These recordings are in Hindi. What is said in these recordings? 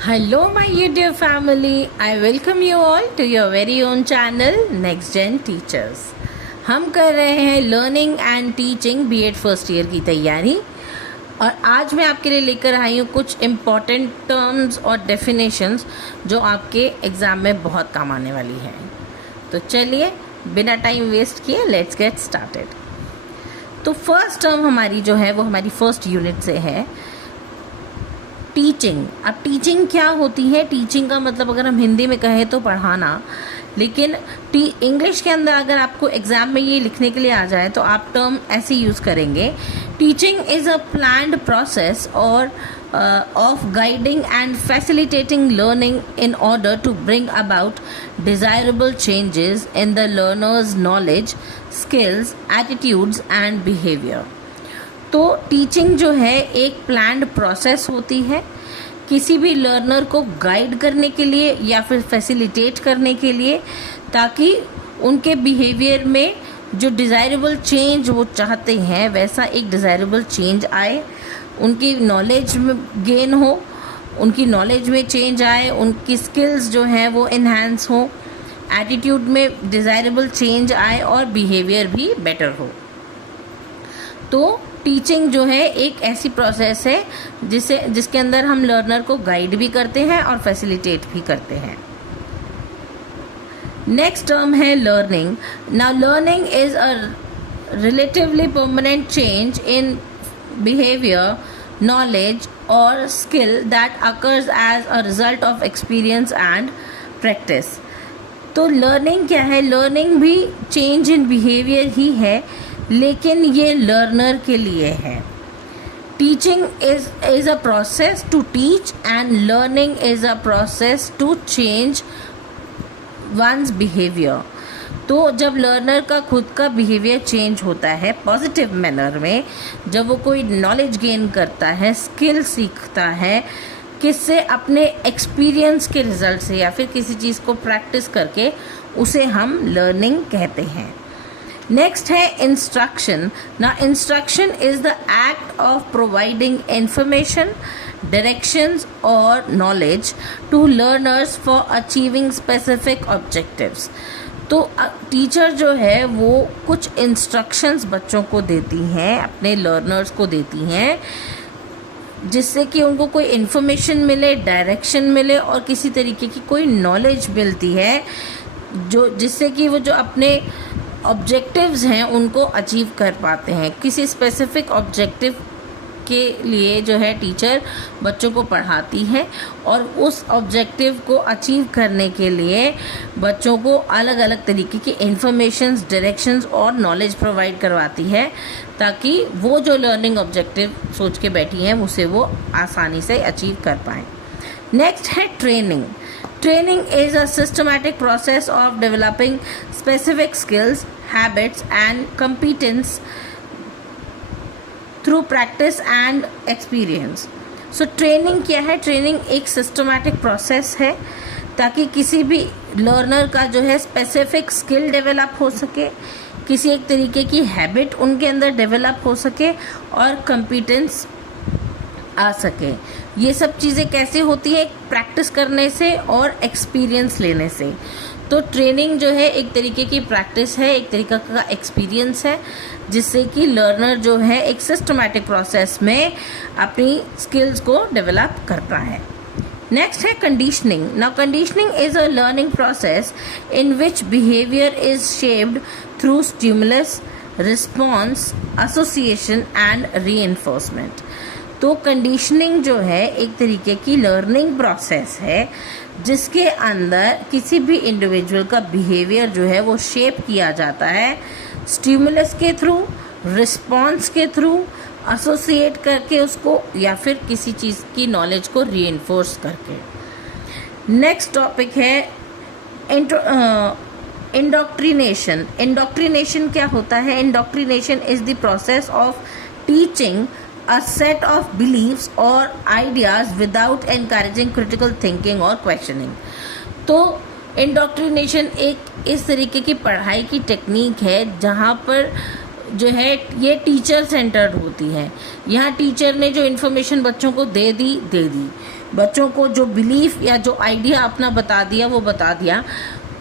Hello, my YouTube family. I welcome you all to your very own channel Next Gen Teachers. हम कर रहे हैं learning and teaching BEd first year की तैयारी और आज मैं आपके लिए लेकर आई हूँ कुछ इम्पॉर्टेंट टर्म्स और डेफिनेशंस जो आपके एग्ज़ाम में बहुत काम आने वाली हैं। तो चलिए बिना टाइम वेस्ट किए लेट्स गेट स्टार्टेड। तो फर्स्ट टर्म हमारी जो है वो हमारी फर्स्ट यूनिट से है टीचिंग। अब टीचिंग क्या होती है? टीचिंग का मतलब अगर हम हिंदी में कहें तो पढ़ाना, लेकिन इंग्लिश के अंदर अगर आपको एग्जाम में ये लिखने के लिए आ जाए तो आप टर्म ऐसे यूज़ करेंगे। Teaching is a planned process और of guiding and facilitating learning in order to bring about desirable changes in the learner's knowledge, skills, attitudes and behavior. तो टीचिंग जो है एक प्लान्ड प्रोसेस होती है किसी भी लर्नर को गाइड करने के लिए या फिर फैसिलिटेट करने के लिए, ताकि उनके बिहेवियर में जो डिज़ायरेबल चेंज वो चाहते हैं वैसा एक डिज़ायरेबल चेंज आए, उनकी नॉलेज में गेन हो, उनकी नॉलेज में चेंज आए, उनकी स्किल्स जो हैं वो इन्हांस हो, एटीट्यूड में डिज़ायरेबल चेंज आए और बिहेवियर भी बेटर हो। तो टीचिंग जो है एक ऐसी प्रोसेस है जिसके अंदर हम लर्नर को गाइड भी करते हैं और फैसिलिटेट भी करते हैं। नेक्स्ट टर्म है learning. Now learning is a relatively permanent change in behavior, knowledge or skill that occurs as a result of experience and practice. तो लर्निंग क्या है? लर्निंग भी चेंज इन बिहेवियर ही है, लेकिन ये लर्नर के लिए है। Teaching is a process to teach and learning is a process to change one's behaviour. तो जब लर्नर का खुद का बिहेवियर चेंज होता है पॉजिटिव मैनर में, जब वो कोई नॉलेज गेन करता है, स्किल सीखता है, किससे? अपने एक्सपीरियंस के रिजल्ट से या फिर किसी चीज़ को प्रैक्टिस करके, उसे हम लर्निंग कहते हैं। नेक्स्ट है इंस्ट्रक्शन। ना instruction is the act of providing information, directions और knowledge to learners for achieving specific objectives. तो टीचर जो है वो कुछ इंस्ट्रक्शंस बच्चों को देती हैं, अपने लर्नर्स को देती हैं, जिससे कि उनको कोई इन्फॉर्मेशन मिले, डायरेक्शन मिले और किसी तरीके की कोई नॉलेज मिलती है, जिससे कि वो जो अपने ऑब्जेक्टिव्स हैं उनको अचीव कर पाते हैं। किसी स्पेसिफिक ऑब्जेक्टिव के लिए जो है टीचर बच्चों को पढ़ाती है और उस ऑब्जेक्टिव को अचीव करने के लिए बच्चों को अलग अलग तरीके की इंफॉर्मेशंस, डायरेक्शंस और नॉलेज प्रोवाइड करवाती है, ताकि वो जो लर्निंग ऑब्जेक्टिव सोच के बैठी हैं उसे वो आसानी से अचीव कर पाएँ। नेक्स्ट है training. Training is a systematic process of developing specific skills, habits and competence through practice and experience. So training क्या है? ट्रेनिंग एक सिस्टमैटिक प्रोसेस है ताकि किसी भी लर्नर का जो है स्पेसिफिक स्किल डेवलप हो सके, किसी एक तरीके की हैबिट उनके अंदर डेवलप हो सके और कॉम्पिटेंस आ सके। ये सब चीज़ें कैसे होती है? प्रैक्टिस करने से और एक्सपीरियंस लेने से। तो ट्रेनिंग जो है एक तरीके की प्रैक्टिस है, एक तरीका का एक्सपीरियंस है, जिससे कि लर्नर जो है एक सिस्टमैटिक प्रोसेस में अपनी स्किल्स को डेवलप करता है। नेक्स्ट है conditioning. Now conditioning is a learning process in which behaviour is shaped through stimulus, response, association and reinforcement. तो कंडीशनिंग जो है एक तरीके की लर्निंग प्रोसेस है जिसके अंदर किसी भी इंडिविजुअल का बिहेवियर जो है वो शेप किया जाता है स्टिमुलस के थ्रू, रिस्पॉन्स के थ्रू, एसोसिएट करके उसको, या फिर किसी चीज़ की नॉलेज को रीइंफोर्स करके। नेक्स्ट टॉपिक है इंडोक्ट्रिनेशन। इंडोक्ट्रिनेशन क्या होता है? Indoctrination is the process of teaching a set of beliefs or ideas without encouraging critical thinking or questioning. तो इंडोक्ट्रिनेशन एक इस तरीके की पढ़ाई की टेक्निक है जहाँ पर जो है ये टीचर सेंटर्ड होती है। यहाँ टीचर ने जो इन्फॉर्मेशन बच्चों को दे दी, बच्चों को जो बिलीफ या जो आइडिया अपना बता दिया वो बता दिया।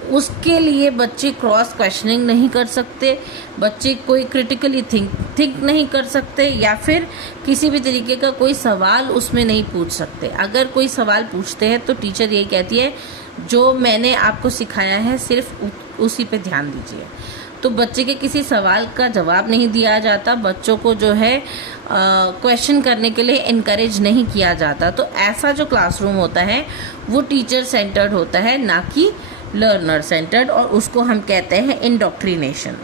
उसके लिए बच्चे क्रॉस क्वेश्चनिंग नहीं कर सकते, बच्चे कोई क्रिटिकली थिंक नहीं कर सकते, या फिर किसी भी तरीके का कोई सवाल उसमें नहीं पूछ सकते। अगर कोई सवाल पूछते हैं तो टीचर यही कहती है जो मैंने आपको सिखाया है सिर्फ उसी पे ध्यान दीजिए। तो बच्चे के किसी सवाल का जवाब नहीं दिया जाता, बच्चों को जो है क्वेश्चन करने के लिए इनकरेज नहीं किया जाता। तो ऐसा जो क्लासरूम होता है वो टीचर सेंटर्ड होता है, ना कि लर्नर सेंटर्ड, और उसको हम कहते हैं indoctrination.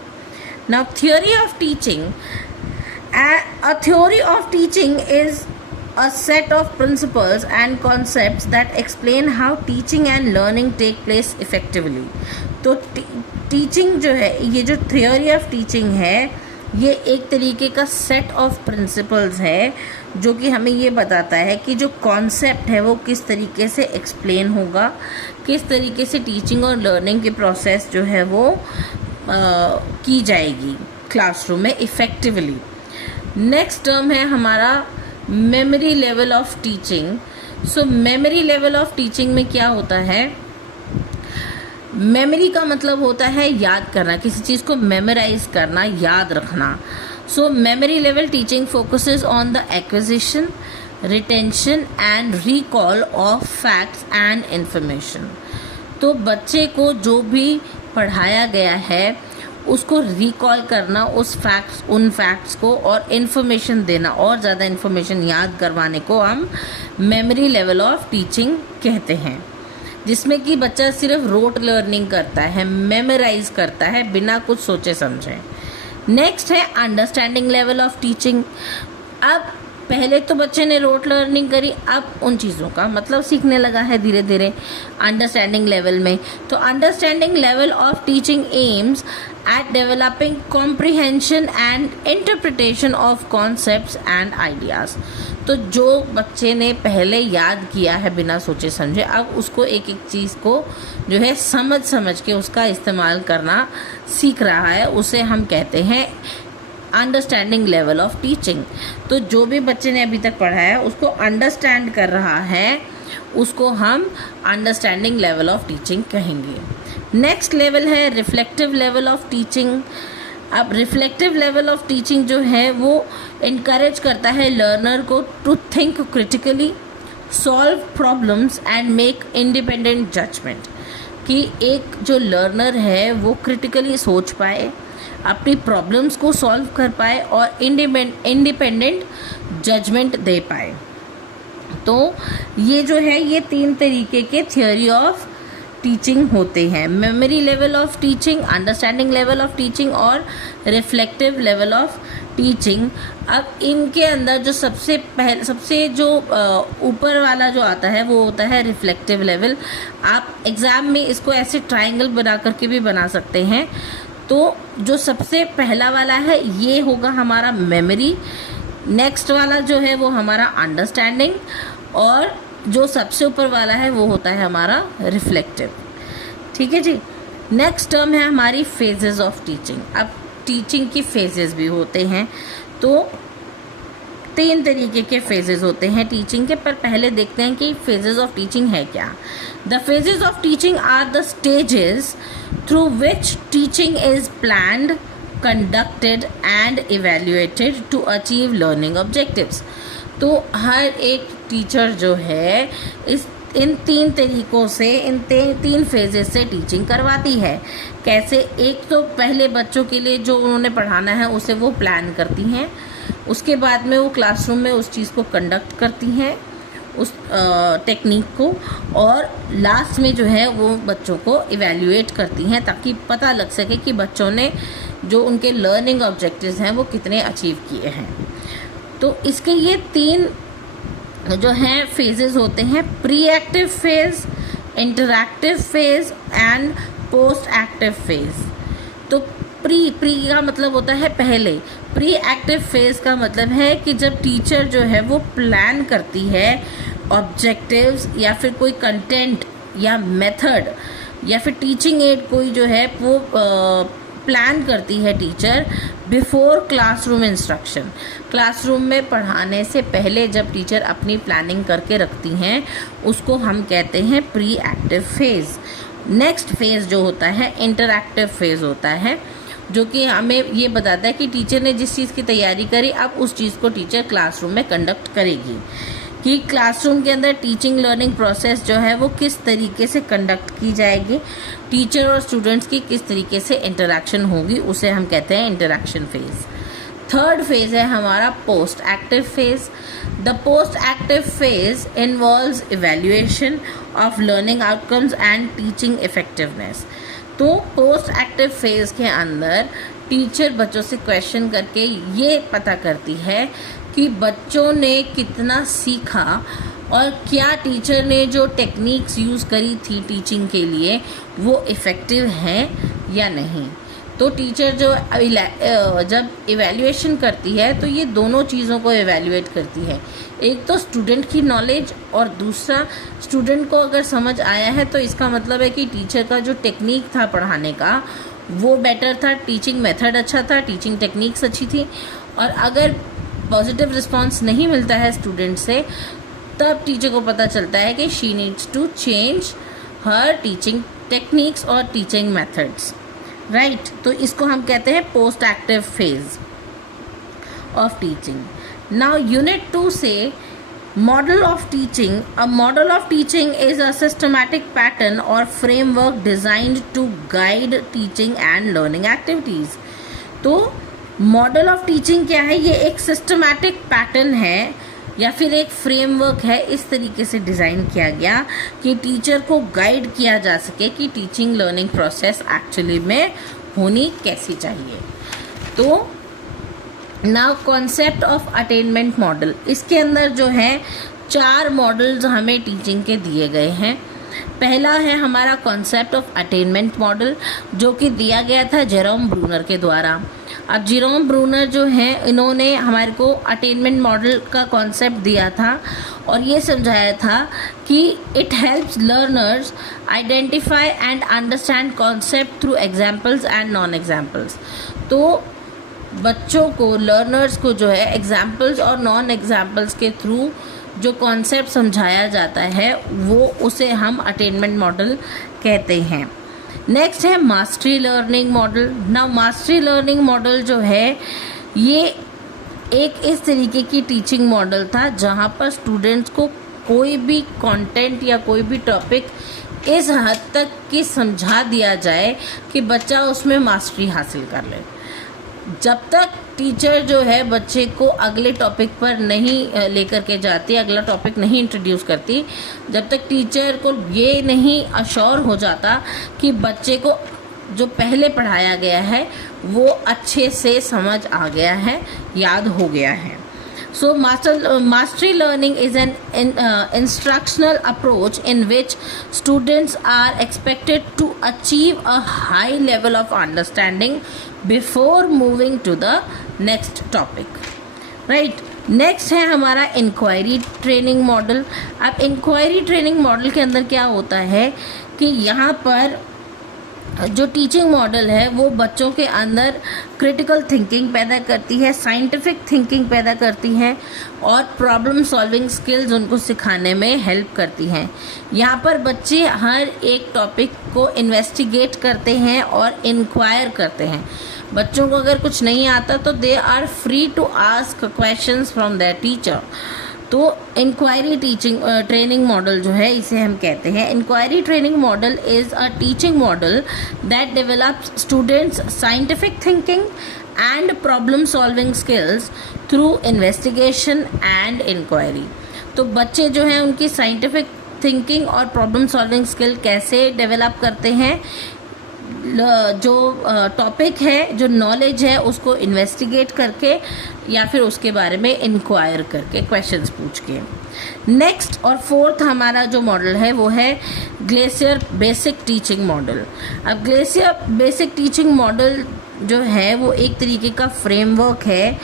Now theory of teaching, a theory of teaching is a set of principles and concepts that explain how teaching and learning take place effectively। तो टीचिंग जो है, ये जो थ्योरी ऑफ टीचिंग है, ये एक तरीके का सेट ऑफ प्रिंसिपल्स है जो कि हमें ये बताता है कि जो कॉन्सेप्ट है वो किस तरीके से एक्सप्लेन होगा, किस तरीके से टीचिंग और लर्निंग की प्रोसेस जो है वो की जाएगी क्लासरूम में इफ़ेक्टिवली। नेक्स्ट टर्म है हमारा memory level of teaching. So memory level of teaching में क्या होता है? मेमोरी का मतलब होता है याद करना, किसी चीज़ को मेमोराइज करना, याद रखना। So memory level teaching focuses on the acquisition, retention and recall of facts and information. तो बच्चे को जो भी पढ़ाया गया है उसको रिकॉल करना, उन फैक्ट्स को, और इन्फॉर्मेशन देना, और ज़्यादा इन्फॉर्मेशन याद करवाने को हम मेमोरी लेवल ऑफ टीचिंग कहते हैं, जिसमें कि बच्चा सिर्फ रोट लर्निंग करता है, मेमोराइज करता है बिना कुछ सोचे समझे। नेक्स्ट है अंडरस्टैंडिंग लेवल ऑफ टीचिंग। अब पहले तो बच्चे ने रोट लर्निंग करी, अब उन चीज़ों का मतलब सीखने लगा है धीरे धीरे अंडरस्टैंडिंग लेवल में। तो understanding level of teaching aims at developing comprehension and interpretation of concepts and ideas. तो जो बच्चे ने पहले याद किया है बिना सोचे समझे, अब उसको एक एक चीज़ को जो है समझ के उसका इस्तेमाल करना सीख रहा है, उसे हम कहते हैं अंडरस्टैंडिंग लेवल ऑफ टीचिंग। तो जो भी बच्चे ने अभी तक पढ़ा है उसको अंडरस्टैंड कर रहा है, उसको हम अंडरस्टैंडिंग लेवल ऑफ टीचिंग कहेंगे। नेक्स्ट लेवल है रिफ्लेक्टिव लेवल ऑफ टीचिंग। अब रिफ्लेक्टिव लेवल ऑफ टीचिंग जो है वो इनकरेज करता है लर्नर को to think critically, solve problems and make independent judgement. कि एक जो लर्नर है वो क्रिटिकली सोच पाए, अपनी प्रॉब्लम्स को सॉल्व कर पाए और इंडिपेंडेंट जजमेंट दे पाए। तो ये जो है ये 3 तरीके के थ्योरी ऑफ टीचिंग होते हैं, memory level of teaching, understanding level of teaching और रिफ्लेक्टिव लेवल ऑफ टीचिंग। अब इनके अंदर जो सबसे जो ऊपर वाला जो आता है वो होता है रिफ्लेक्टिव लेवल। आप एग्ज़ाम में इसको ऐसे ट्रायंगल बना करके भी बना सकते हैं। तो जो सबसे पहला वाला है ये होगा हमारा मेमोरी, नेक्स्ट वाला जो है वो हमारा अंडरस्टैंडिंग, और जो सबसे ऊपर वाला है वो होता है हमारा रिफ्लेक्टिव। ठीक है जी। नेक्स्ट टर्म है हमारी फेजेस ऑफ टीचिंग। अब टीचिंग की फेजेस भी होते हैं, तो 3 तरीके के फेजेस होते हैं टीचिंग के। पर पहले देखते हैं कि फेजेस ऑफ टीचिंग है क्या। The phases of teaching are the stages through which teaching is planned, conducted and evaluated to achieve learning objectives. तो हर एक टीचर जो है इन 3 तरीकों से, इन 3 फेजेस से टीचिंग करवाती है। कैसे? एक तो पहले बच्चों के लिए जो उन्होंने पढ़ाना है उसे वो प्लान करती हैं, उसके बाद में वो क्लासरूम में उस चीज़ को कंडक्ट करती हैं, उस टेक्निक को, और लास्ट में जो है वो बच्चों को इवैल्यूएट करती हैं ताकि पता लग सके कि बच्चों ने जो उनके लर्निंग ऑब्जेक्टिव्स हैं वो कितने अचीव किए हैं। तो इसके ये 3 जो हैं फेजेस होते हैं, pre active phase, interactive phase and post active phase. तो प्री का मतलब होता है पहले, प्री एक्टिव फेज का मतलब है कि जब टीचर जो है वो प्लान करती है ऑब्जेक्टिव्स या फिर कोई कंटेंट या मेथड या फिर टीचिंग एड कोई जो है वो प्लान करती है teacher before classroom instruction. Classroom में पढ़ाने से पहले जब टीचर अपनी प्लानिंग करके रखती हैं उसको हम कहते हैं pre active phase. Next phase जो होता है इंटरएक्टिव फेज़ होता है, जो कि हमें ये बताता है कि टीचर ने जिस चीज़ की तैयारी करी अब उस चीज़ को टीचर क्लासरूम में कंडक्ट करेगी, कि क्लासरूम के अंदर टीचिंग लर्निंग प्रोसेस जो है वो किस तरीके से कंडक्ट की जाएगी, टीचर और स्टूडेंट्स की किस तरीके से इंटरेक्शन होगी, उसे हम कहते हैं इंटरेक्शन फेज़। थर्ड फेज़ है हमारा post active phase. The post active phase involves evaluation of learning outcomes and teaching effectiveness. तो पोस्ट एक्टिव फेज़ के अंदर टीचर बच्चों से क्वेश्चन करके ये पता करती है कि बच्चों ने कितना सीखा और क्या टीचर ने जो टेक्निक्स यूज़ करी थी टीचिंग के लिए वो इफ़ेक्टिव हैं या नहीं। तो टीचर जो जब इवैल्यूएशन करती है तो ये दोनों चीज़ों को इवैल्यूएट करती है, एक तो स्टूडेंट की नॉलेज और दूसरा स्टूडेंट को अगर समझ आया है तो इसका मतलब है कि टीचर का जो टेक्निक था पढ़ाने का वो बेटर था, टीचिंग मेथड अच्छा था, टीचिंग टेक्निक्स अच्छी थी। और अगर पॉजिटिव रिस्पांस नहीं मिलता है स्टूडेंट से तब टीचर को पता चलता है कि she needs to change her teaching techniques और टीचिंग मेथड्स, राइट। तो इसको हम कहते हैं post active phase of teaching. Now unit 2 से model of teaching. A model of teaching is a systematic pattern or framework designed to guide teaching and learning activities. तो मॉडल ऑफ टीचिंग क्या है? ये एक सिस्टमैटिक पैटर्न है या फिर एक फ्रेमवर्क है, इस तरीके से डिज़ाइन किया गया कि टीचर को गाइड किया जा सके कि टीचिंग लर्निंग प्रोसेस एक्चुअली में होनी कैसी चाहिए। तो now concept of attainment model, इसके अंदर जो है 4 मॉडल्स हमें टीचिंग के दिए गए हैं। पहला है हमारा कॉन्सेप्ट ऑफ अटेनमेंट मॉडल जो कि दिया गया था जेरोम ब्रूनर के द्वारा। अब जेरोम ब्रूनर जो हैं इन्होंने हमारे को अटेनमेंट मॉडल का कॉन्सेप्ट दिया था और ये समझाया था कि it helps learners identify and understand concept through examples and non examples. तो बच्चों को, लर्नर्स को जो है एग्जाम्पल्स और नॉन एग्जाम्पल्स के थ्रू जो कॉन्सेप्ट समझाया जाता है वो उसे हम अटेनमेंट मॉडल कहते हैं। नेक्स्ट है mastery learning model. Now mastery learning model जो है ये एक इस तरीके की टीचिंग मॉडल था जहाँ पर स्टूडेंट्स को कोई भी कंटेंट या कोई भी टॉपिक इस हद तक कि समझा दिया जाए कि बच्चा उसमें मास्टरी हासिल कर ले। जब तक टीचर जो है बच्चे को अगले टॉपिक पर नहीं लेकर के जाती, अगला टॉपिक नहीं इंट्रोड्यूस करती, जब तक टीचर को ये नहीं अश्योर हो जाता कि बच्चे को जो पहले पढ़ाया गया है वो अच्छे से समझ आ गया है, याद हो गया है। So mastery learning is an instructional approach in which students are expected to achieve a high level of understanding before moving to the next topic, right? Next है हमारा इंक्वायरी ट्रेनिंग मॉडल। अब इंक्वायरी ट्रेनिंग मॉडल के अंदर क्या होता है कि यहाँ पर जो टीचिंग मॉडल है वो बच्चों के अंदर क्रिटिकल थिंकिंग पैदा करती है, साइंटिफिक थिंकिंग पैदा करती है और प्रॉब्लम सॉल्विंग स्किल्स उनको सिखाने में हेल्प करती हैं। यहाँ पर बच्चे हर एक टॉपिक को इन्वेस्टिगेट करते हैं और इंक्वायर करते हैं। बच्चों को अगर कुछ नहीं आता तो they are free to ask questions from their teacher. तो इंक्वायरी टीचिंग ट्रेनिंग मॉडल जो है इसे हम कहते हैं inquiry training model is a teaching model that develops students scientific thinking and problem solving skills through investigation and inquiry. तो बच्चे जो हैं उनकी साइंटिफिक थिंकिंग और प्रॉब्लम सॉल्विंग स्किल कैसे डेवलप करते हैं, जो टॉपिक है, जो नॉलेज है उसको इन्वेस्टिगेट करके या फिर उसके बारे में इंक्वायर करके, क्वेश्चंस पूछ के। नेक्स्ट और फोर्थ हमारा जो मॉडल है वो है ग्लेशियर बेसिक टीचिंग मॉडल। अब ग्लेशियर बेसिक टीचिंग मॉडल जो है वो एक तरीके का फ्रेमवर्क है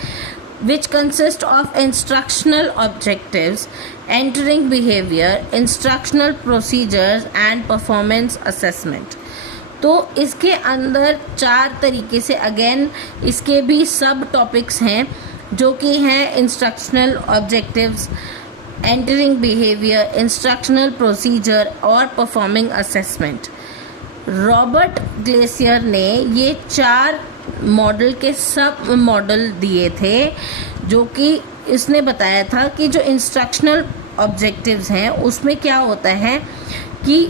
which consist of instructional objectives, entering behavior, instructional procedures and performance assessment। तो इसके अंदर 4 तरीके से अगेन इसके भी सब टॉपिक्स हैं जो कि हैं instructional objectives, entering behaviour, instructional procedure और परफॉर्मिंग असेसमेंट। रॉबर्ट ग्लेसियर ने ये 4 मॉडल के सब मॉडल दिए थे, जो कि इसने बताया था कि जो इंस्ट्रक्शनल ऑब्जेक्टिव्स हैं उसमें क्या होता है कि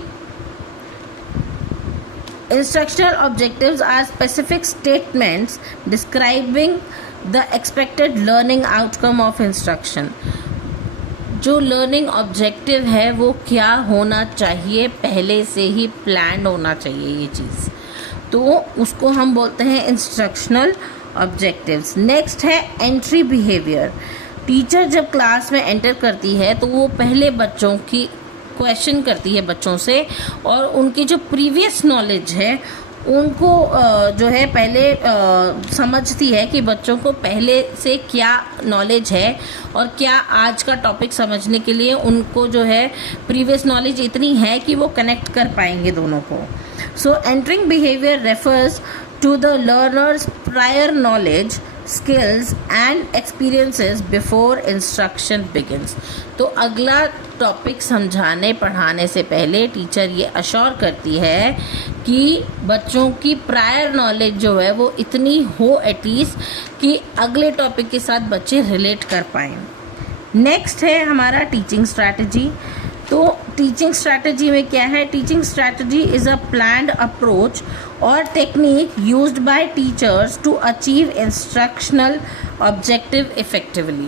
instructional objectives are specific statements describing the expected learning outcome of instruction. जो लर्निंग ऑब्जेक्टिव है वो क्या होना चाहिए, पहले से ही प्लान होना चाहिए ये चीज़, तो उसको हम बोलते हैं इंस्ट्रक्शनल ऑब्जेक्टिव्स। नेक्स्ट है एंट्री बिहेवियर। टीचर जब क्लास में एंटर करती है तो वो पहले बच्चों की क्वेश्चन करती है बच्चों से, और उनकी जो प्रीवियस नॉलेज है उनको जो है पहले समझती है कि बच्चों को पहले से क्या नॉलेज है और क्या आज का टॉपिक समझने के लिए उनको जो है प्रीवियस नॉलेज इतनी है कि वो कनेक्ट कर पाएंगे दोनों को। So entering behaviour refers to the learner's prior knowledge, skills and experiences before instruction begins। तो अगला टॉपिक समझाने पढ़ाने से पहले टीचर ये अश्योर करती है कि बच्चों की प्रायर नॉलेज जो है वो इतनी हो एटलीस्ट कि अगले टॉपिक के साथ बच्चे रिलेट कर पाएँ। नेक्स्ट है हमारा टीचिंग स्ट्रैटेजी। तो टीचिंग स्ट्रैटेजी में क्या है? Teaching strategy is a planned approach और technique used by teachers to achieve instructional objective effectively.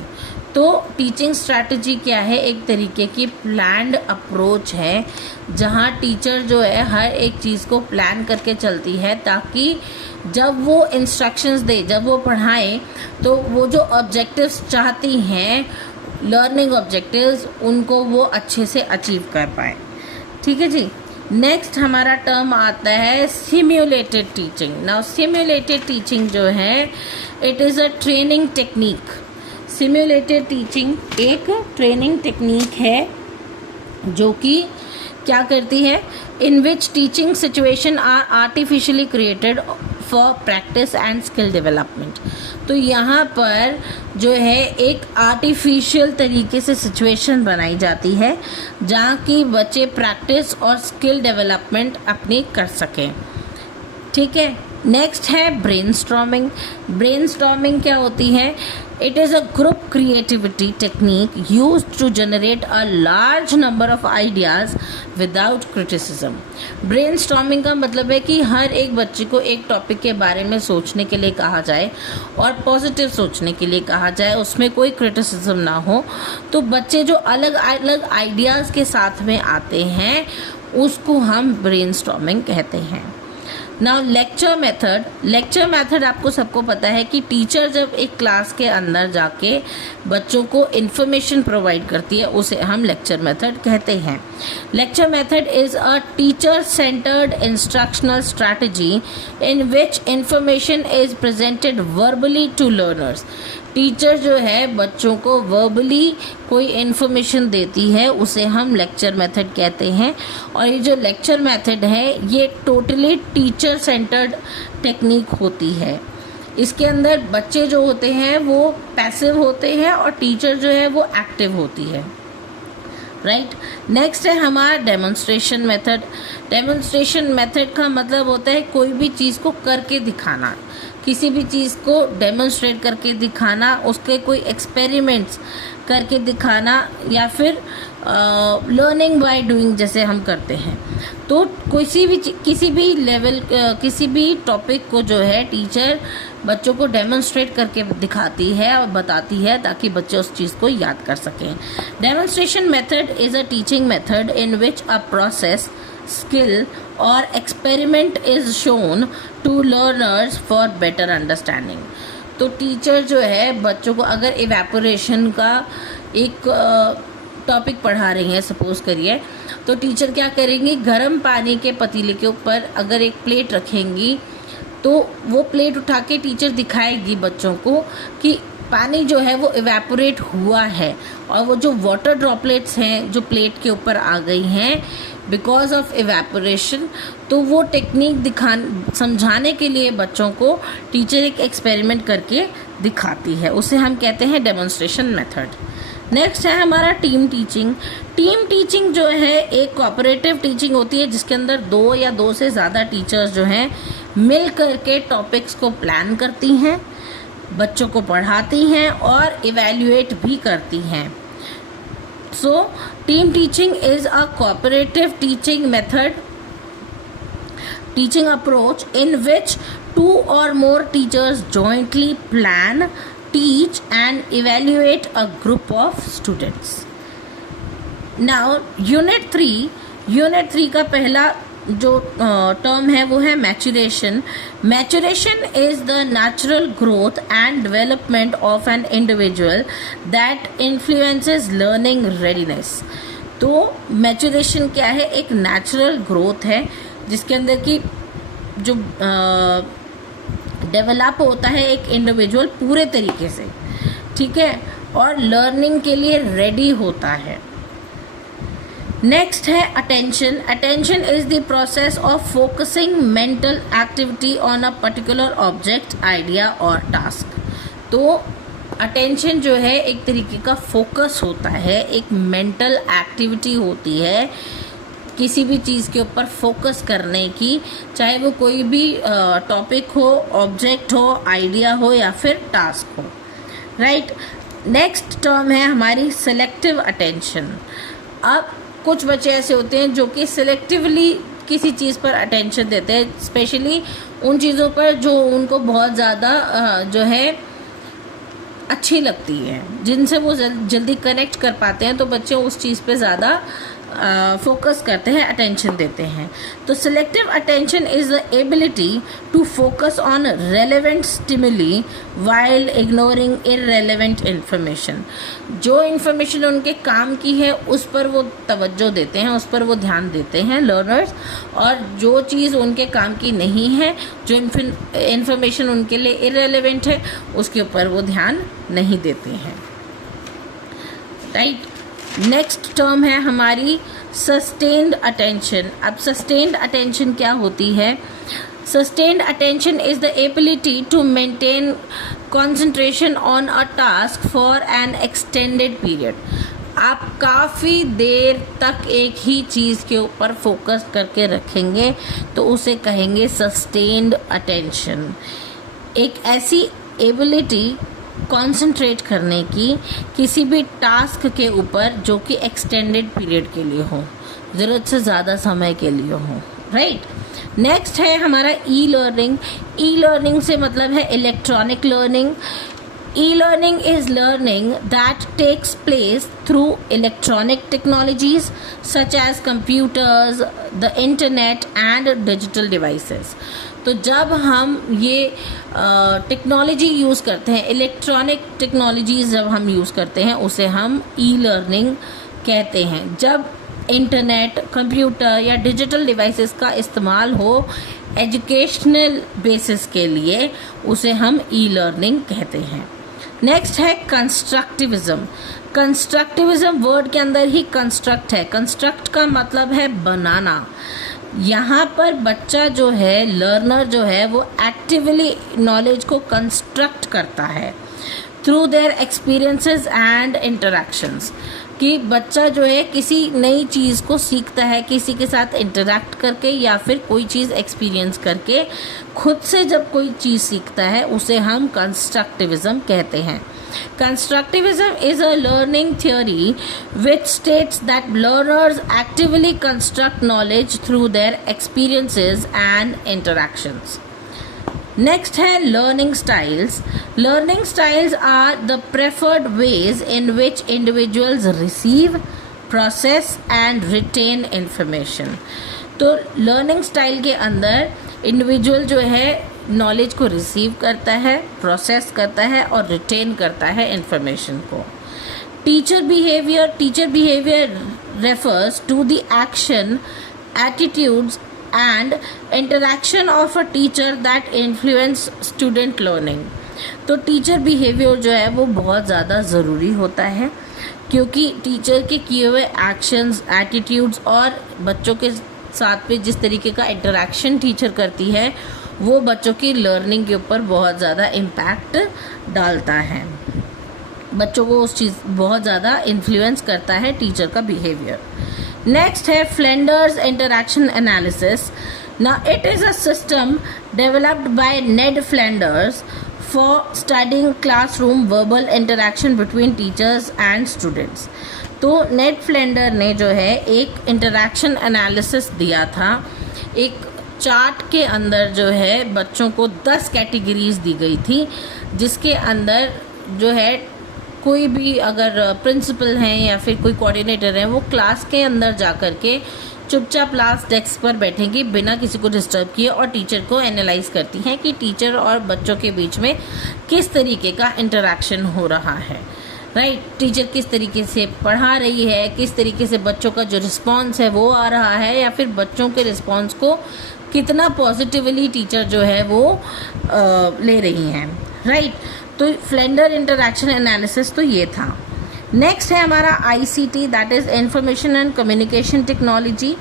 तो टीचिंग स्ट्रैटेजी क्या है? एक तरीके की प्लान्ड अप्रोच है जहाँ टीचर जो है हर एक चीज़ को प्लान करके चलती है, ताकि जब वो इंस्ट्रक्शंस दे, जब वो पढ़ाएं, तो वो जो ऑब्जेक्टिव्स चाहती हैं, लर्निंग ऑब्जेक्टिव्स, उनको वो अच्छे से अचीव कर पाए। ठीक है जी। नेक्स्ट हमारा टर्म आता है simulated teaching. Now simulated teaching जो है it is a training technique. Simulated teaching एक ट्रेनिंग टेक्निक है जो कि क्या करती है, in which teaching situation are artificially created for practice and skill development. तो यहाँ पर जो है एक आर्टिफिशियल तरीके से सिचुएशन बनाई जाती है जहाँ की बच्चे प्रैक्टिस और स्किल डेवलपमेंट अपनी कर सकें। ठीक है। नेक्स्ट है ब्रेनस्टॉर्मिंग। ब्रेनस्टॉर्मिंग क्या होती है? It is a group creativity technique used to generate a large number of ideas without criticism. Brainstorming का मतलब है कि हर एक बच्चे को एक टॉपिक के बारे में सोचने के लिए कहा जाए और पॉजिटिव सोचने के लिए कहा जाए, उसमें कोई क्रिटिसिज्म ना हो। तो बच्चे जो अलग अलग आइडियाज़ के साथ में आते हैं उसको हम ब्रेनस्टॉर्मिंग कहते हैं। Now lecture method. Lecture method आपको सबको पता है कि टीचर जब एक क्लास के अंदर जाके बच्चों को इन्फॉर्मेशन प्रोवाइड करती है उसे हम लेक्चर मेथड कहते हैं। Lecture method is a teacher centred instructional strategy in which information is presented verbally to learners. Teacher जो है बच्चों को वर्बली कोई इन्फॉर्मेशन देती है उसे हम लेक्चर मेथड कहते हैं। और ये जो लेक्चर मेथड है ये टोटली टीचर सेंटर्ड टेक्निक होती है। इसके अंदर बच्चे जो होते हैं वो पैसिव होते हैं और टीचर जो है वो एक्टिव होती है। राइट। नेक्स्ट है हमारा डेमोन्स्ट्रेशन मेथड। डेमोन्स्ट्रेशन मेथड का मतलब होता है कोई भी चीज़ को करके दिखाना, किसी भी चीज़ को डेमोन्स्ट्रेट करके दिखाना, उसके कोई एक्सपेरिमेंट्स करके दिखाना, या फिर लर्निंग बाय डूइंग जैसे हम करते हैं। तो किसी भी लेवल किसी भी टॉपिक को जो है टीचर बच्चों को डेमोन्स्ट्रेट करके दिखाती है और बताती है ताकि बच्चे उस चीज़ को याद कर सकें। Demonstration method is a teaching method in which a process, skill or experiment is shown to learners for better understanding। तो टीचर जो है बच्चों को अगर इवेपोरेशन का एक टॉपिक पढ़ा रही हैं सपोज करिए, तो टीचर क्या करेंगी, गर्म पानी के पतीले के ऊपर अगर एक प्लेट रखेंगी तो वो प्लेट उठा के टीचर दिखाएगी बच्चों को कि पानी जो है वो इवेपोरेट हुआ है और वो जो वाटर ड्रॉपलेट्स हैं जो प्लेट के ऊपर आ गई हैं बिकॉज ऑफ इवेपोरेशन, तो वो टेक्निक समझाने के लिए बच्चों को टीचर एक एक्सपेरिमेंट करके दिखाती है, उसे हम कहते हैं डेमोन्स्ट्रेशन मेथड। नेक्स्ट है हमारा टीम टीचिंग। टीम टीचिंग जो है एक कोऑपरेटिव टीचिंग होती है जिसके अंदर 2 या 2 से ज़्यादा टीचर्स जो हैं मिल करके टॉपिक्स को प्लान करती हैं, बच्चों को पढ़ाती हैं और इवैल्यूएट भी करती हैं। So team teaching is a cooperative teaching method, teaching approach in which 2 or more teachers jointly plan, teach and evaluate a group of students. Now unit 3 का पहला जो टर्म है वो है maturation. Maturation is the natural growth and development of an individual that influences learning readiness. तो मैच्योरेशन क्या है? एक नेचुरल ग्रोथ है जिसके अंदर की जो डेवलप होता है एक इंडिविजुअल पूरे तरीके से, ठीक है, और लर्निंग के लिए रेडी होता है। नेक्स्ट है attention. Attention is the process of focusing mental activity on a particular object, idea और टास्क। तो अटेंशन जो है एक तरीके का फोकस होता है, एक मेंटल एक्टिविटी होती है किसी भी चीज़ के ऊपर फोकस करने की, चाहे वो कोई भी टॉपिक हो, ऑब्जेक्ट हो, आइडिया हो या फिर टास्क हो, राइट। नेक्स्ट टर्म है हमारी सिलेक्टिव अटेंशन। अब कुछ बच्चे ऐसे होते हैं जो कि सिलेक्टिवली किसी चीज़ पर अटेंशन देते हैं, स्पेशली उन चीज़ों पर जो उनको बहुत ज़्यादा जो है अच्छी लगती है, जिनसे वो जल्दी कनेक्ट कर पाते हैं, तो बच्चे उस चीज़ पे ज़्यादा फोकस करते हैं, अटेंशन देते हैं। तो selective attention is the ability to focus on relevant stimuli while ignoring irrelevant information. जो इंफॉर्मेशन उनके काम की है उस पर वो तवज्जो देते हैं, उस पर वो ध्यान देते हैं लर्नर्स, और जो चीज़ उनके काम की नहीं है, जो इंफॉर्मेशन उनके लिए इररेलेवेंट है, उसके ऊपर वो ध्यान नहीं देते हैं, राइट। नेक्स्ट टर्म है हमारी सस्टेन्ड अटेंशन। अब सस्टेन्ड अटेंशन क्या होती है? Sustained attention is the ability to maintain concentration on a task for an extended period. आप काफ़ी देर तक एक ही चीज़ के ऊपर फोकस करके रखेंगे तो उसे कहेंगे सस्टेन्ड अटेंशन। एक ऐसी एबिलिटी कंसंट्रेट करने की किसी भी टास्क के ऊपर जो कि एक्सटेंडेड पीरियड के लिए हो, ज़रूरत से ज़्यादा समय के लिए हो, राइट। नेक्स्ट है हमारा ई लर्निंग। ई लर्निंग से मतलब है electronic learning. E-learning is learning that takes place through electronic technologies such as computers, the internet and digital devices. तो जब हम ये टेक्नोलॉजी यूज़ करते हैं, इलेक्ट्रॉनिक टेक्नोलॉजीज जब हम यूज़ करते हैं उसे हम ई लर्निंग कहते हैं। जब इंटरनेट, कंप्यूटर या डिजिटल डिवाइसेस का इस्तेमाल हो एजुकेशनल बेसिस के लिए, उसे हम ई लर्निंग कहते हैं। नेक्स्ट है कंस्ट्रक्टिविज्म। कंस्ट्रक्टिविज्म वर्ड के अंदर ही कंस्ट्रक्ट है। कंस्ट्रक्ट का मतलब है बनाना। यहाँ पर बच्चा जो है, लर्नर जो है, वो एक्टिवली नॉलेज को कंस्ट्रक्ट करता है through their experiences and interactions. कि बच्चा जो है किसी नई चीज़ को सीखता है किसी के साथ इंटरेक्ट करके या फिर कोई चीज़ एक्सपीरियंस करके, खुद से जब कोई चीज़ सीखता है उसे हम कंस्ट्रक्टिविज्म कहते हैं। Constructivism is a learning theory which states that learners actively construct knowledge through their experiences and interactions. Next है learning styles. Learning styles are the preferred ways in which individuals receive, process and retain information. तो learning style के अंदर individual जो है नॉलेज को रिसीव करता है, प्रोसेस करता है और रिटेन करता है इंफॉर्मेशन को। Teacher behaviour refers to the action, attitudes and interaction of a teacher that influence student learning. तो टीचर बिहेवियर जो है वो बहुत ज़्यादा ज़रूरी होता है, क्योंकि टीचर के किए हुए एक्शंस, एटीट्यूड्स और बच्चों के साथ में जिस तरीके का इंटरेक्शन टीचर करती है वो बच्चों की लर्निंग के ऊपर बहुत ज़्यादा इम्पैक्ट डालता है। बच्चों को उस चीज़ बहुत ज़्यादा इन्फ्लुएंस करता है टीचर का बिहेवियर। नेक्स्ट है Flanders interaction analysis. Now it is a system developed by Ned Flanders for studying classroom verbal interaction between teachers and students. तो नेड फ्लेंडर ने जो है एक इंटरैक्शन एनालिसिस दिया था। एक चार्ट के अंदर जो है बच्चों को 10 कैटेगरीज दी गई थी, जिसके अंदर जो है कोई भी अगर प्रिंसिपल हैं या फिर कोई कोऑर्डिनेटर है, वो क्लास के अंदर जा कर के चुपचाप लास्ट डेस्क पर बैठेंगी बिना किसी को डिस्टर्ब किए और टीचर को एनालाइज करती हैं कि टीचर और बच्चों के बीच में किस तरीके का इंटरेक्शन हो रहा है, राइट। टीचर किस तरीके से पढ़ा रही है, किस तरीके से बच्चों का जो रिस्पॉन्स है वो आ रहा है, या फिर बच्चों के रिस्पॉन्स को कितना पॉजिटिवली टीचर जो है वो ले रही हैं, राइट। तो फ्लेंडर इंटरैक्शन एनालिसिस तो ये था। नेक्स्ट है हमारा ICT, that is information and communication technology.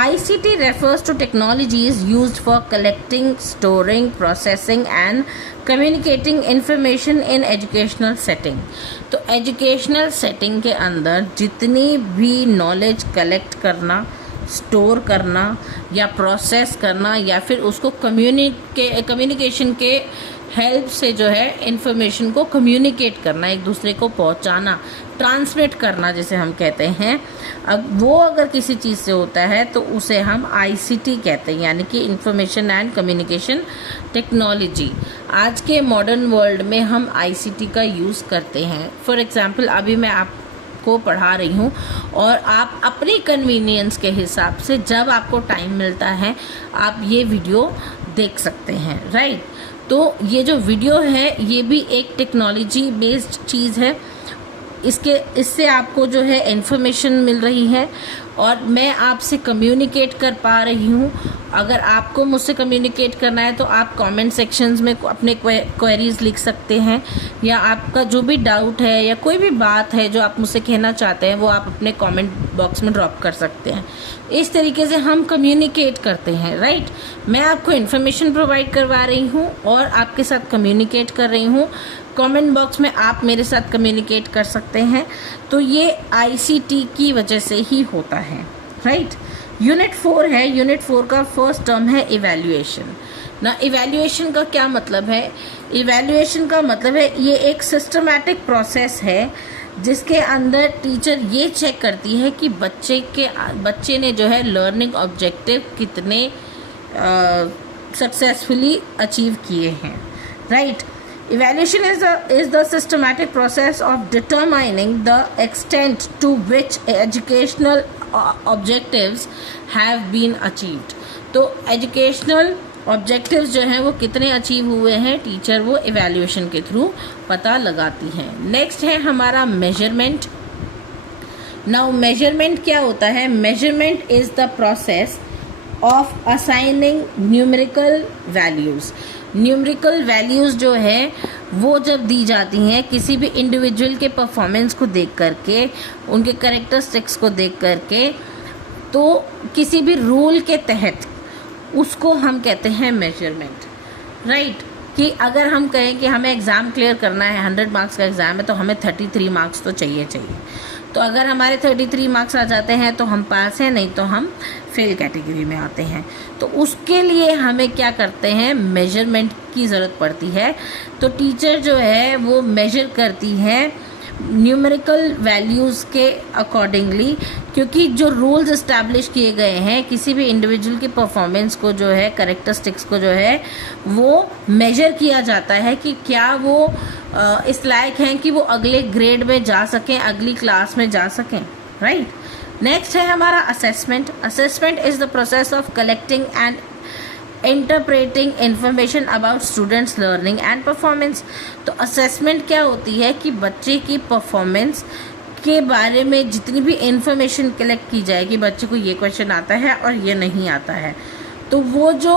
ICT refers to technologies used for collecting, storing, processing and communicating information in educational setting. तो एजुकेशनल सेटिंग के अंदर जितनी भी नॉलेज कलेक्ट करना, स्टोर करना या प्रोसेस करना या फिर उसको कम्युनिकेशन के हेल्प से जो है इंफॉर्मेशन को कम्युनिकेट करना, एक दूसरे को पहुंचाना, ट्रांसमिट करना जिसे हम कहते हैं, अब वो अगर किसी चीज़ से होता है तो उसे हम ICT कहते हैं, यानी कि इंफॉर्मेशन एंड कम्युनिकेशन टेक्नोलॉजी। आज के मॉडर्न वर्ल्ड में हम ICT का यूज़ करते हैं। फॉर एग्जांपल अभी मैं आपको पढ़ा रही हूँ और आप अपनी कन्वीनियंस के हिसाब से जब आपको टाइम मिलता है आप ये वीडियो देख सकते हैं, राइट। तो ये जो वीडियो है ये भी एक टेक्नोलॉजी बेस्ड चीज़ है। इससे आपको जो है इन्फॉर्मेशन मिल रही है और मैं आपसे कम्युनिकेट कर पा रही हूँ। अगर आपको मुझसे कम्युनिकेट करना है तो आप कमेंट सेक्शंस में अपने क्वेरीज लिख सकते हैं, या आपका जो भी डाउट है या कोई भी बात है जो आप मुझसे कहना चाहते हैं वो आप अपने कमेंट बॉक्स में ड्रॉप कर सकते हैं। इस तरीके से हम कम्युनिकेट करते हैं, राइट। मैं आपको इन्फॉर्मेशन प्रोवाइड करवा रही हूँ और आपके साथ कम्युनिकेट कर रही हूँ। कमेंट बॉक्स में आप मेरे साथ कम्युनिकेट कर सकते हैं। तो ये ICT की वजह से ही होता है, राइट। यूनिट 4 है। यूनिट 4 का फर्स्ट टर्म है इवैल्यूएशन। ना इवैल्यूएशन का क्या मतलब है? इवैल्यूएशन का मतलब है ये एक सिस्टमैटिक प्रोसेस है जिसके अंदर टीचर ये चेक करती है कि बच्चे ने जो है लर्निंग ऑब्जेक्टिव कितने सक्सेसफुली अचीव किए हैं, right. Evaluation is the systematic process of determining the extent to which educational objectives have been achieved. तो educational objectives जो हैं वो कितने अचीव हुए हैं टीचर वो evaluation के थ्रू पता लगाती हैं। नेक्स्ट है हमारा measurement. Now measurement क्या होता है? Measurement is the process of assigning numerical values. Numerical values जो है वो जब दी जाती हैं किसी भी इंडिविजुअल के परफॉर्मेंस को देख करके, उनके कैरेक्टरिस्टिक्स को देख करके, तो किसी भी रूल के तहत उसको हम कहते हैं मेजरमेंट, राइट। कि अगर हम कहें कि हमें एग्ज़ाम क्लियर करना है, 100 मार्क्स का एग्ज़ाम है तो हमें 33 मार्क्स तो चाहिए। तो अगर हमारे 33 मार्क्स आ जाते हैं तो हम पास हैं, नहीं तो हम फेल कैटेगरी में आते हैं। तो उसके लिए हमें क्या करते हैं, मेजरमेंट की ज़रूरत पड़ती है। तो टीचर जो है वो मेजर करती है न्यूमेरिकल वैल्यूज़ के अकॉर्डिंगली, क्योंकि जो रूल्स इस्टेब्लिश किए गए हैं किसी भी इंडिविजुअल की परफॉर्मेंस को जो है, कैरेक्टरिस्टिक्स को जो है वो मेजर किया जाता है कि क्या वो इस लायक हैं कि वो अगले ग्रेड में जा सकें, अगली क्लास में जा सकें, राइट। नेक्स्ट है हमारा assessment. Assessment is the process of collecting and interpreting information about students learning and performance. तो असेसमेंट क्या होती है कि बच्चे की परफॉर्मेंस के बारे में जितनी भी इंफॉर्मेशन कलेक्ट की जाए कि बच्चे को ये क्वेश्चन आता है और ये नहीं आता है, तो वो जो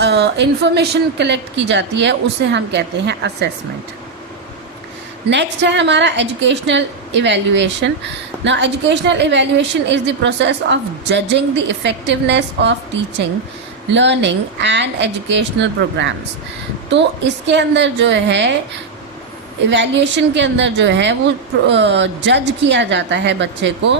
इंफॉर्मेशन कलेक्ट की जाती है उसे हम कहते हैं असेसमेंट। नेक्स्ट है हमारा educational evaluation. Now educational evaluation is the process of judging the effectiveness of teaching, learning and educational programmes. तो इसके अंदर जो है इवैल्यूएशन के अंदर जो है वो जज किया जाता है बच्चे को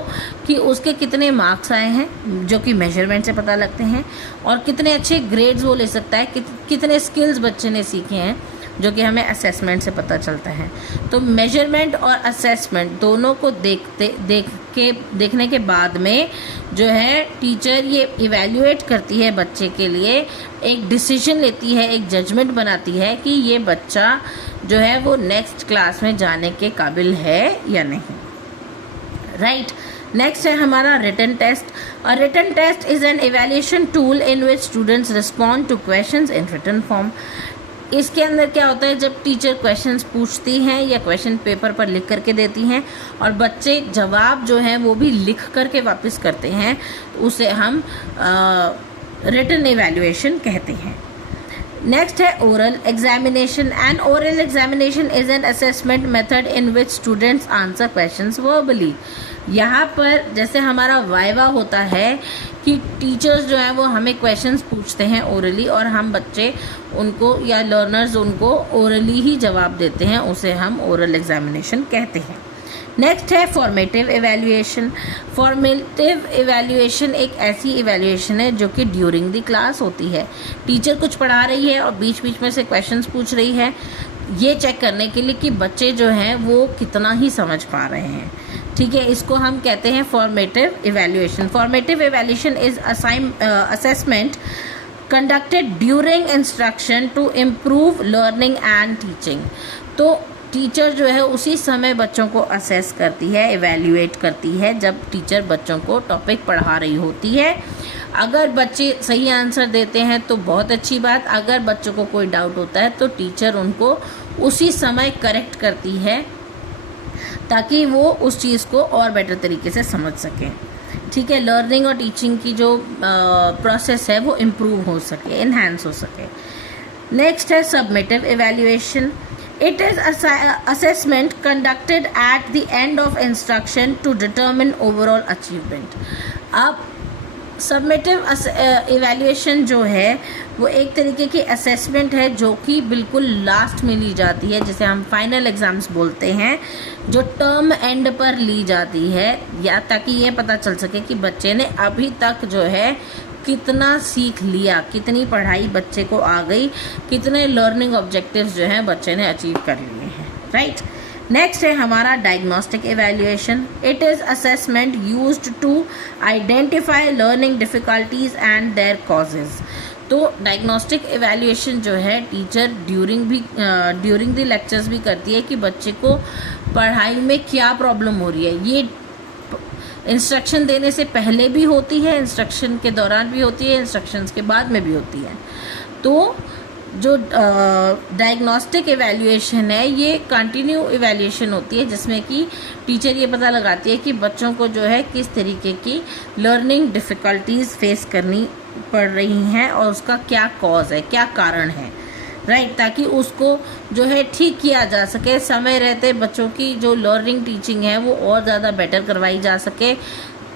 कि उसके कितने मार्क्स आए हैं, जो कि मेजरमेंट से पता लगते हैं, और कितने अच्छे ग्रेड्स वो ले सकता है, कितने स्किल्स बच्चे ने सीखे हैं, जो कि हमें असेसमेंट से पता चलता है। तो मेजरमेंट और असेसमेंट दोनों को देखने के बाद में जो है टीचर ये इवैल्यूएट करती है बच्चे के लिए, एक डिसीजन लेती है, एक जजमेंट बनाती है कि ये बच्चा जो है वो नेक्स्ट क्लास में जाने के काबिल है या नहीं। राइट। नेक्स्ट है हमारा written test. A written test is an evaluation tool in which students respond to questions in written form. इसके अंदर क्या होता है, जब टीचर क्वेश्चंस पूछती हैं या क्वेश्चन पेपर पर लिख करके देती हैं और बच्चे जवाब जो हैं वो भी लिख करके वापस करते हैं, उसे हम रिटन इवैल्यूएशन कहते हैं। नेक्स्ट है oral examination. And oral examination is an assessment method in which students answer questions verbally. यहाँ पर जैसे हमारा वाइवा होता है कि टीचर्स जो है वो हमें क्वेश्चंस पूछते हैं ओरली, और हम बच्चे उनको या लर्नर्स उनको ओरली ही जवाब देते हैं, उसे हम ओरल एग्जामिनेशन कहते हैं। नेक्स्ट है फॉर्मेटिव इवैल्यूएशन। फॉर्मेटिव इवैल्यूएशन एक ऐसी इवैल्यूएशन है जो कि ड्यूरिंग द क्लास होती है। टीचर कुछ पढ़ा रही है और बीच बीच में से क्वेश्चंस पूछ रही है, ये चेक करने के लिए कि बच्चे जो हैं वो कितना ही समझ पा रहे हैं। ठीक है, इसको हम कहते हैं formative evaluation. Formative evaluation is assessment conducted during instruction to improve learning and teaching. तो टीचर जो है उसी समय बच्चों को असेस करती है, इवैल्यूएट करती है, जब टीचर बच्चों को टॉपिक पढ़ा रही होती है। अगर बच्चे सही आंसर देते हैं तो बहुत अच्छी बात, अगर बच्चों को कोई डाउट होता है तो टीचर उनको उसी समय करेक्ट करती है ताकि वो उस चीज़ को और बेटर तरीके से समझ सकें। ठीक है, लर्निंग और टीचिंग की जो प्रोसेस है वो इम्प्रूव हो सके, इन्हांस हो सके। नेक्स्ट है submissive evaluation. It is assessment conducted at the end of instruction to determine overall achievement. अब सबमिटिव इवैल्यूएशन जो है वो एक तरीके की असेसमेंट है जो कि बिल्कुल लास्ट में ली जाती है, जिसे हम फाइनल एग्जाम्स बोलते हैं, जो टर्म एंड पर ली जाती है, या ताकि ये पता चल सके कि बच्चे ने अभी तक जो है कितना सीख लिया, कितनी पढ़ाई बच्चे को आ गई, कितने लर्निंग ऑब्जेक्टिव्स जो हैं बच्चे ने अचीव कर लिए हैं। राइट। नेक्स्ट है हमारा diagnostic evaluation. It is assessment used to identify learning difficulties and their causes. तो डायग्नोस्टिक इवैल्यूएशन जो है टीचर ड्यूरिंग द लेक्चर्स भी करती है कि बच्चे को पढ़ाई में क्या प्रॉब्लम हो रही है। ये इंस्ट्रक्शन देने से पहले भी होती है, इंस्ट्रक्शन के दौरान भी होती है, इंस्ट्रक्शंस के बाद में भी होती है। तो जो डायग्नोस्टिक इवैल्यूएशन है ये कंटिन्यू इवैल्यूएशन होती है, जिसमें कि टीचर ये पता लगाती है कि बच्चों को जो है किस तरीके की लर्निंग डिफ़िकल्टीज फेस करनी पड़ रही हैं और उसका क्या कॉज है, क्या कारण है। राइट, ताकि उसको जो है ठीक किया जा सके, समय रहते बच्चों की जो लर्निंग टीचिंग है वो और ज़्यादा बेटर करवाई जा सके,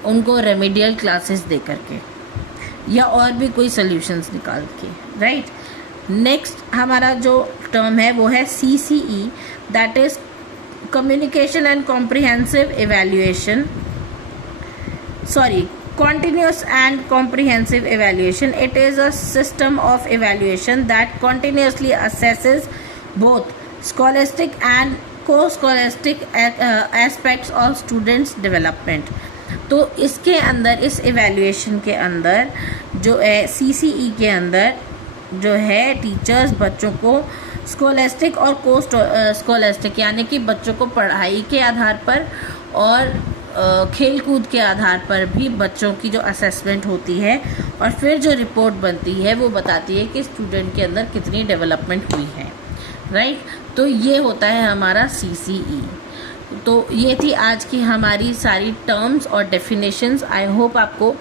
उनको रेमेडियल क्लासेस दे करके या और भी कोई सॉल्यूशंस निकाल के। राइट। नेक्स्ट हमारा जो टर्म है वो है CCE, that is communication and comprehensive evaluation, continuous and comprehensive evaluation. It is a system of evaluation that continuously assesses both scholastic and co-scholastic aspects of students development. तो इसके अंदर, इस evaluation के अंदर जो है CCE के अंदर जो है टीचर्स बच्चों को स्कोलेस्टिक और को स्कोलेस्टिक यानी कि बच्चों को पढ़ाई के आधार पर और खेल कूद के आधार पर भी बच्चों की जो असेसमेंट होती है और फिर जो रिपोर्ट बनती है वो बताती है कि स्टूडेंट के अंदर कितनी डेवलपमेंट हुई है। राइट। तो ये होता है हमारा CCE। तो ये थी आज की हमारी सारी टर्म्स और डेफिनेशंस। आई होप आपको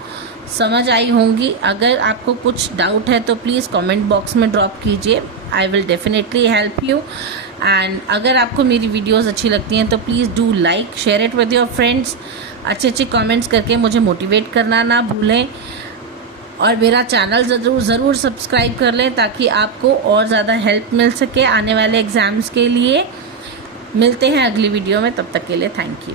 समझ आई होंगी। अगर आपको कुछ डाउट है तो प्लीज़ कमेंट बॉक्स में ड्रॉप कीजिए, I will definitely help you. And अगर आपको मेरी वीडियोस अच्छी लगती हैं तो please do like, share it with your friends. अच्छे अच्छे कमेंट्स करके मुझे मोटिवेट करना ना भूलें, और मेरा चैनल ज़रूर सब्सक्राइब कर लें ताकि आपको और ज़्यादा हेल्प मिल सके आने वाले एग्ज़ाम्स के लिए। मिलते हैं अगली वीडियो में, तब तक के लिए थैंक यू।